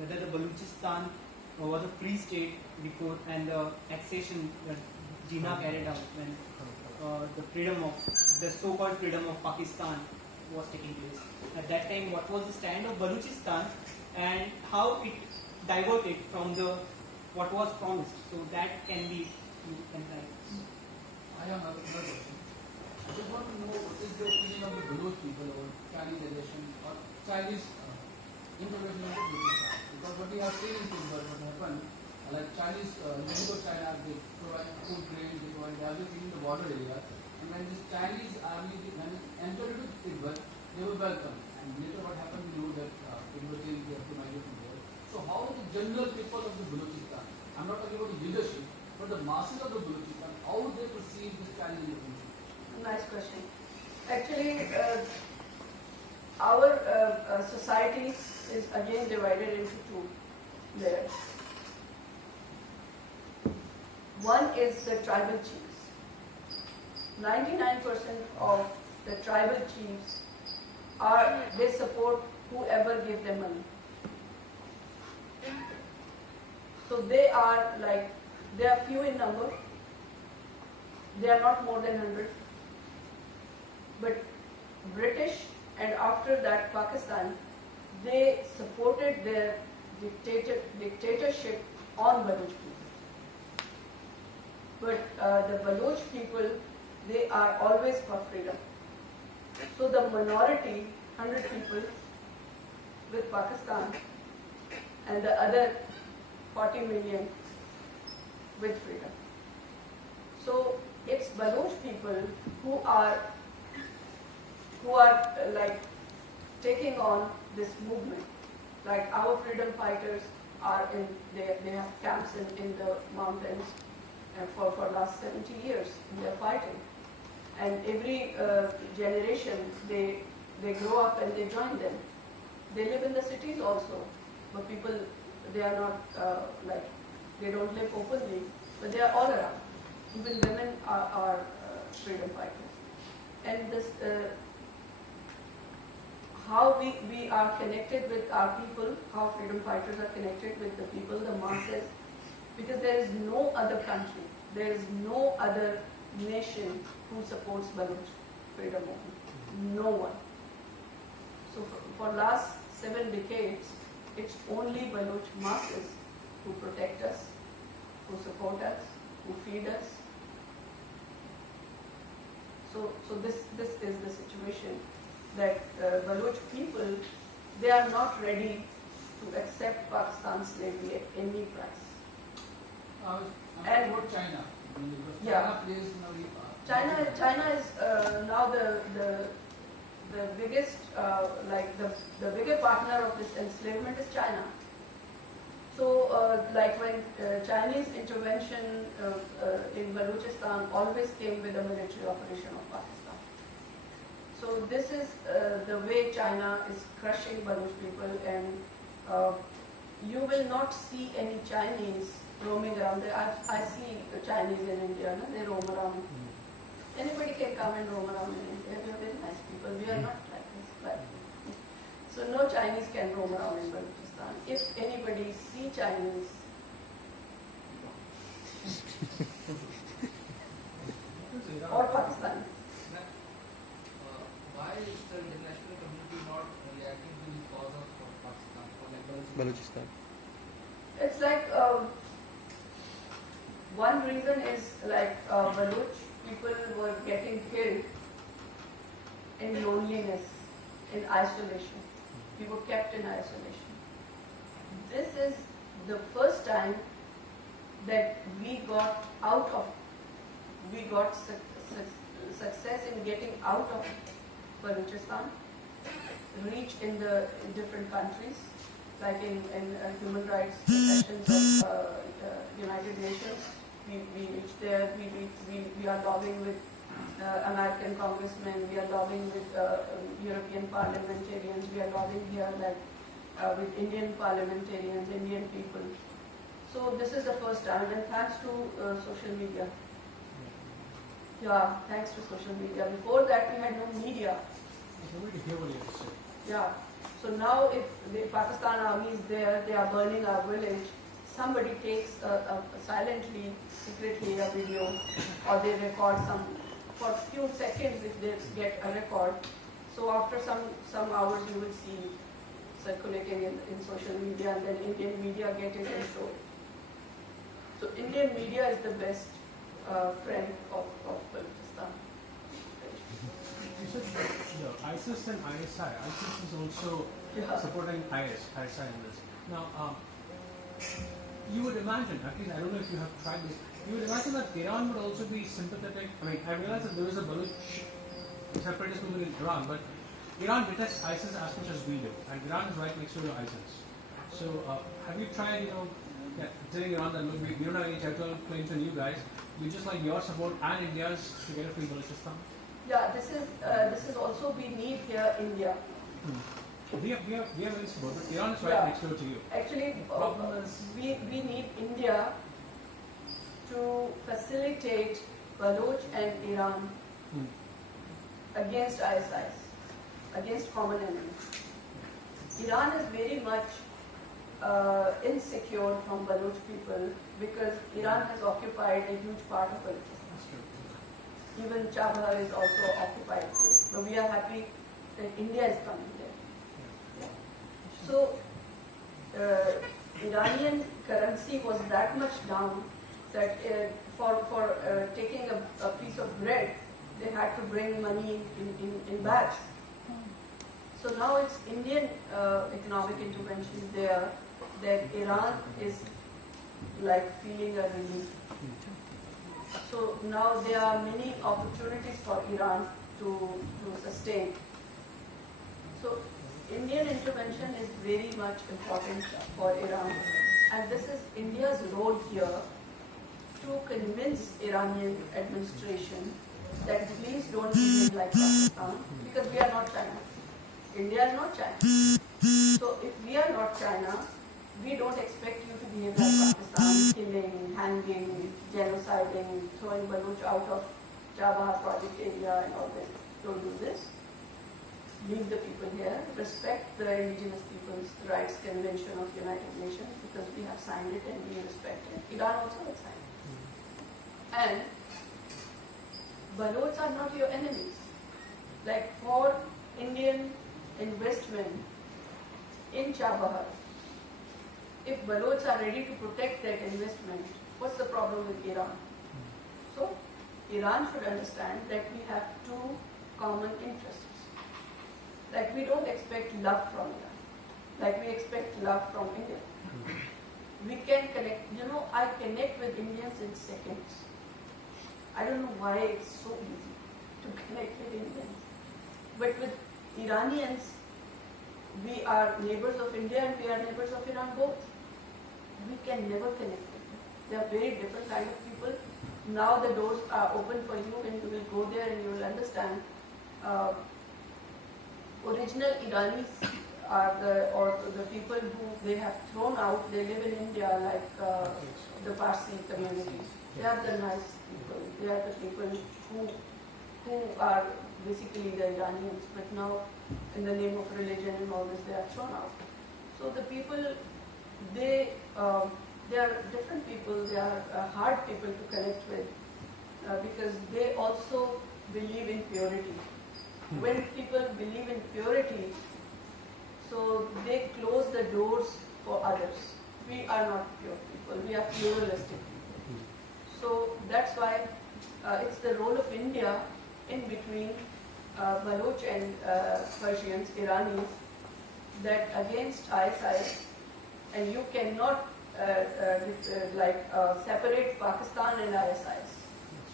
whether the Balochistan was a free state before, and the accession that Jinnah carried out when the so-called freedom of Pakistan was taking place. At that time, what was the stand of Balochistan and how it diverted from what was promised? So that can be I have another question. I just want to know what is the opinion of the Baloch people about Chinese or Chinese integration into Balochistan. Because what we have seen in Timber, what happened, like Chinese, China, they provide food grains, they provide everything in the border area. And when this Chinese army entered into Timber, they were welcome. And later what happened, we know that Timber changed, they have to migrate from there. So how the general people of the Balochistan, I'm not talking about the leadership, but the masses of the Balochistan, how they perceive this Chinese intervention? Nice question. Actually, our society is again divided into two layers. One is the tribal chiefs. 99% of the tribal chiefs they support whoever gives them money. So they are few in number. They are not more than 100. But British and after that Pakistan, they supported their dictatorship on Baloch people. But the Baloch people, they are always for freedom. So the minority, 100 people with Pakistan and the other 40 million with freedom. So it's Baloch people who are taking on this movement. Like our freedom fighters are they have camps in the mountains for last 70 years. They are fighting. And every generation they grow up and they join them. They live in the cities also, but people, they are not they don't live openly, but they are all around. Even women are freedom fighters. And this how we are connected with our people, how freedom fighters are connected with the people, the masses, because there is no other country, there is no other nation who supports Baloch freedom movement. No one. So for last 7 decades, it's only Baloch masses who protect us, who support us, who feed us. So this is the situation that Baloch people, they are not ready to accept Pakistan's slavery at any price. And what China? Yeah. China is now the biggest the bigger partner of this enslavement is China. So when Chinese intervention in Balochistan always came with a military operation of Pakistan. So this is the way China is crushing Baloch people, and you will not see any Chinese roaming around there. I see Chinese in India, no? They roam around. Anybody can come and roam around in India. We are very nice people. We are not like this. But so no Chinese can roam around in Balochistan. If anybody see Chinese, or Pakistan. Why is the international community not reacting to the cause of Pakistan or Balochistan? It's one reason is Baloch people were getting killed in loneliness, in isolation. We were kept in isolation. This is the first time that we got success in getting out of Balochistan, reach in different countries, like in human rights sections of United Nations. We reach there. We are lobbying with American congressmen. We are lobbying with European parliamentarians. We are lobbying here with Indian parliamentarians, Indian people. So this is the first time, and thanks to social media. Yeah, thanks to social media. Before that, we had no media. Nobody hear what you have to say. Yeah, So now if the Pakistan army is there, they are burning our village, somebody takes silently, secretly a video, or they record for a few seconds if they get a record. So after some hours you will see circulating in social media, and then Indian media get it and show it. So Indian media is the best friend of Balochistan. You said the ISIS and ISI. ISIS is also supporting ISI in this. Now, you would imagine, at least I don't know if you have tried this, you would imagine that Iran would also be sympathetic. I mean, I realize that there is a Baloch separatist movement in Iran, but Iran detests ISIS as much as we do, and Iran is right next door to ISIS. So, have you tried, telling Iran that look, we don't have any territorial claims on you guys, we just like your support and India's to get a free Balochistan? Yeah, this is also we need here India. We have very support, but Iran is right next door to you. Actually, the problem is we need India to facilitate Baloch and Iran against ISIS, against common enemies. Iran is very much insecure from Baloch people because Iran has occupied a huge part of Balochistan. Even Chabahar is also occupied place. But we are happy that India is coming there. So, Iranian currency was that much down that for taking a piece of bread, they had to bring money in bags. So now it's Indian economic intervention there that Iran is like feeling a relief. So now there are many opportunities for Iran to sustain. So Indian intervention is very much important for Iran, and this is India's role here to convince Iranian administration that please don't behave like Pakistan, because we are not China. India is not China. So if we are not China, we don't expect you to behave like Pakistan, killing, hanging, genociding, throwing Baloch out of Chabahar project area and all that. Don't do this. Leave the people here. Respect the Indigenous Peoples' Rights Convention of United Nations, because we have signed it and we respect it. Iran also has signed it. And Balochs are not your enemies. Like for Indian investment in Chabahar, if Balochs are ready to protect that investment, what's the problem with Iran? So, Iran should understand that we have two common interests. Like we don't expect love from Iran, like we expect love from India. We can connect, I connect with Indians in seconds. I don't know why it's so easy to connect with Indians. But with Iranians, we are neighbors of India and we are neighbors of Iran both. We can never connect with them. They are very different kind of people. Now the doors are open for you and you will go there and you will understand. Original Iranis are the people who they have thrown out. They live in India like the Parsi community. They are the nice people. They are the people who are basically the Iranians, but now in the name of religion and all this, they are thrown out. So the people, they are different people. They are hard people to connect with because they also believe in purity. When people believe in purity, so they close the doors for others. We are not pure people. We are pluralistic people. So that's why it's the role of India in between Baloch and Persians, Iranis, that against ISIS, and you cannot separate Pakistan and ISIS.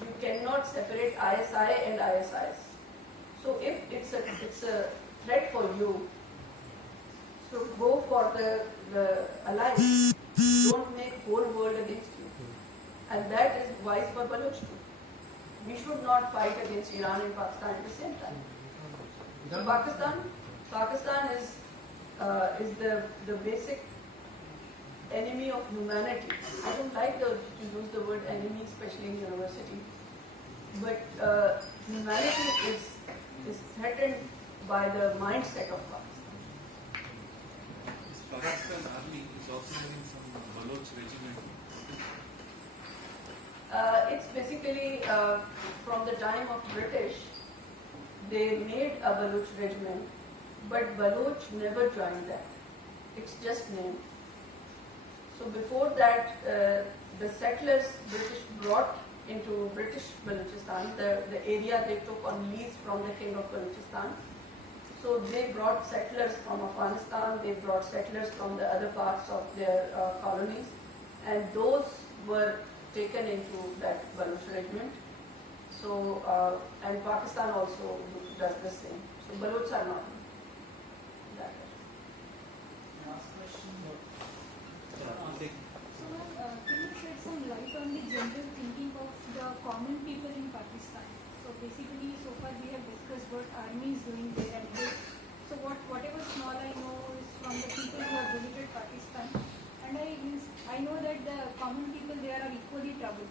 You cannot separate ISI and ISIS. So if it's a threat for you, so go for the alliance. Don't make whole world against you. And that is wise for Baloch too. We should not fight against Iran and Pakistan at the same time. So Pakistan is the basic enemy of humanity. I don't like to use the word enemy, especially in university. But humanity is threatened by the mindset of Pakistan. Pakistan Army is also having some Baloch regiment. It's basically from the time of British, they made a Baloch regiment, but Baloch never joined that. It's just named. So before that, the settlers British brought into British Balochistan, the area they took on lease from the king of Balochistan. So they brought settlers from Afghanistan, they brought settlers from the other parts of their colonies, and those were taken into that Baloch regiment. So, and Pakistan also does the same. So Balochs are not that. Last question. So, ma'am, can you shed some light on the general thinking of the common people in Pakistan? So, basically, so far we have discussed what army is doing there and there. So, whatever small I know is from the people who have visited Pakistan, and I know that the common people there are equally troubled.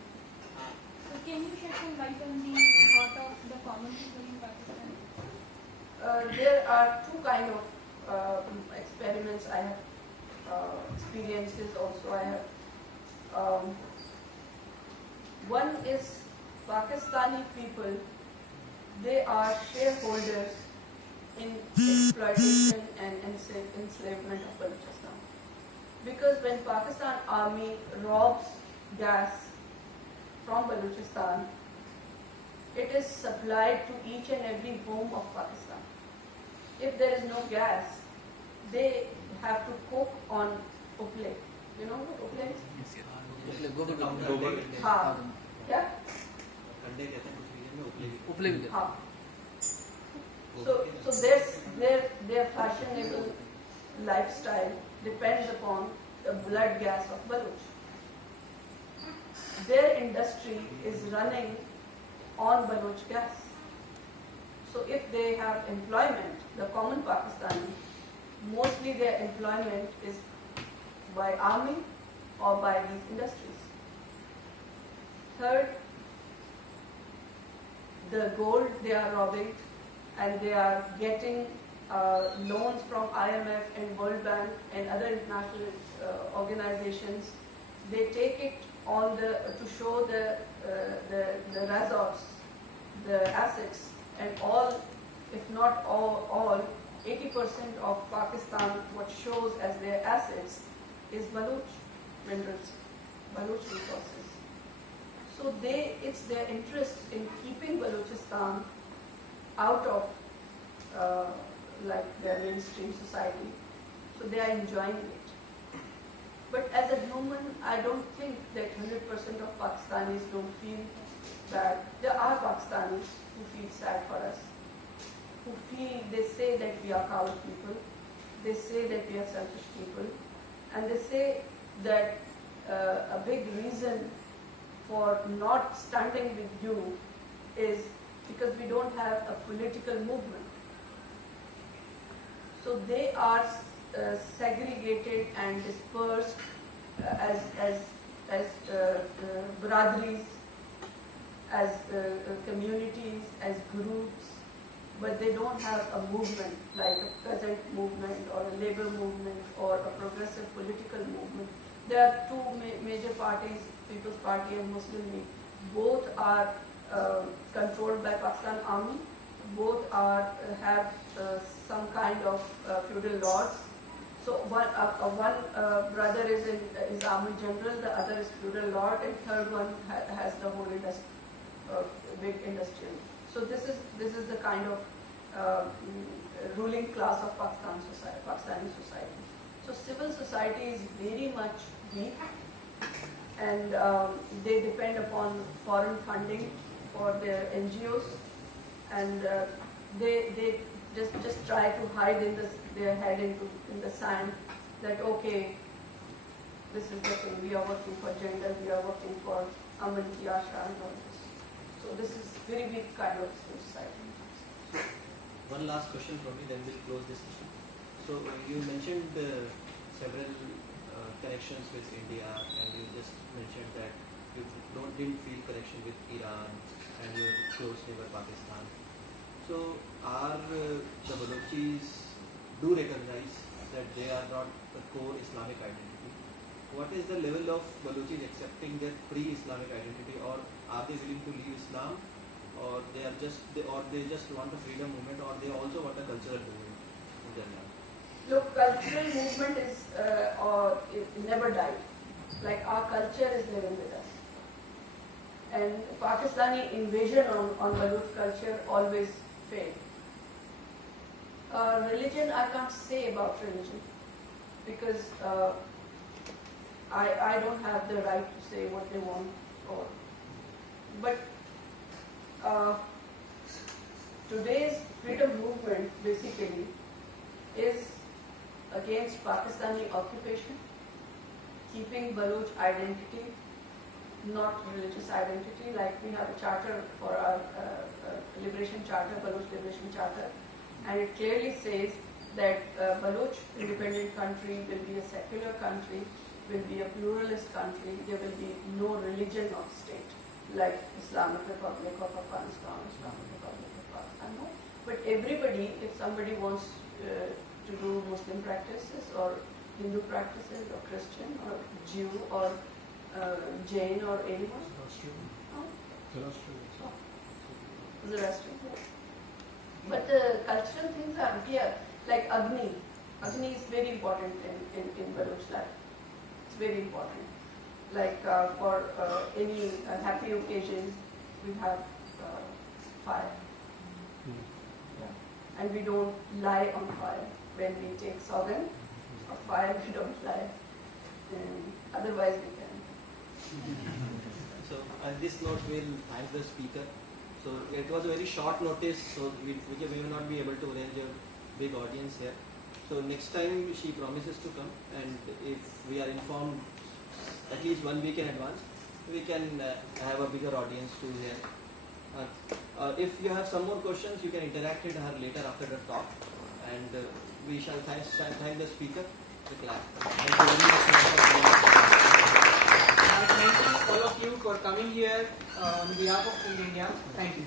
So, can you shed some light on the thought of the common people in Pakistan? There are two kind of experiments I have, experiences also I have. One is Pakistani people, they are shareholders in exploitation and enslavement of Balochistan. Because when Pakistan army robs gas from Balochistan, it is supplied to each and every home of Pakistan. If there is no gas, they have to cook on uple. You know what uple is? हाँ, क्या? हाँ. So their fashionable lifestyle depends upon the blood gas of Baloch. Their industry is running on Baloch gas. So if they have employment, the common Pakistani, mostly their employment is by army or by these industries. Third, the gold they are robbing, and they are getting loans from IMF and World Bank and other international organizations. They take it on to show the resorts, the assets, and all, if not all, 80% of Pakistan, what shows as their assets is Baloch minerals, Baloch resources. So it's their interest in keeping Balochistan out of like their mainstream society. So they are enjoying it. But as a human, I don't think that 100% of Pakistanis don't feel bad. There are Pakistanis who feel sad for us, who feel, they say that we are coward people, they say that we are selfish people, and they say that a big reason for not standing with you is because we don't have a political movement. So they are segregated and dispersed as bradaries, as communities, as groups, but they don't have a movement like a peasant movement or a labor movement or a progressive political movement. There are two major parties, People's Party and Muslim League. Both are controlled by Pakistan Army. Both have some kind of feudal lords. So one brother is Army General, the other is feudal lord, and third one has the whole big industrial. So this is the kind of ruling class of Pakistani society. So civil society is very much weak, and they depend upon foreign funding for their NGOs, and they just try to hide their head in the sand that okay, this is the thing, we are working for gender, we are working for Aman Ki Asha and all this. So this is very weak kind of society. One last question from me, then we'll close this session. So you mentioned several connections with India, and you just mentioned that you didn't feel connection with Iran and your close neighbor Pakistan. So are the Balochis do recognize that they are not the core Islamic identity. What is the level of Balochis accepting their pre-Islamic identity, or are they willing to leave Islam, or they just want a freedom movement, or they also want a cultural movement in their land? Look, cultural movement is or it never died. Like our culture is living with us. And Pakistani invasion on Baloch culture always failed. Religion, I can't say about religion because I don't have the right to say what they want. But today's freedom movement basically is against Pakistani occupation, keeping Baloch identity, not religious identity. Like we have a charter for our liberation charter, Baloch Liberation Charter, and it clearly says that Baloch independent country will be a secular country, will be a pluralist country, there will be no religion of state like Islamic Republic of Afghanistan, Islamic Republic of Pakistan. No. But everybody, if somebody wants to do Muslim practices or Hindu practices or Christian or Jew or Jain or anyone, Zoroastrian. But the cultural things are here, like Agni. Agni is very important in Baloch life. It's very important. Like for any happy occasions, we have fire. Yeah. And we don't lie on fire. When we take Sogan or fire, we don't lie. Otherwise we can. So on this note, we'll thank the speaker. So it was a very short notice, so we will not be able to arrange a big audience here. So next time she promises to come, and if we are informed at least 1 week in advance, we can have a bigger audience to hear. If you have some more questions, you can interact with her later after the talk, and we shall thank the speaker. The class. Thank you very much for Thank you all of you for coming here on behalf of India. Thank you.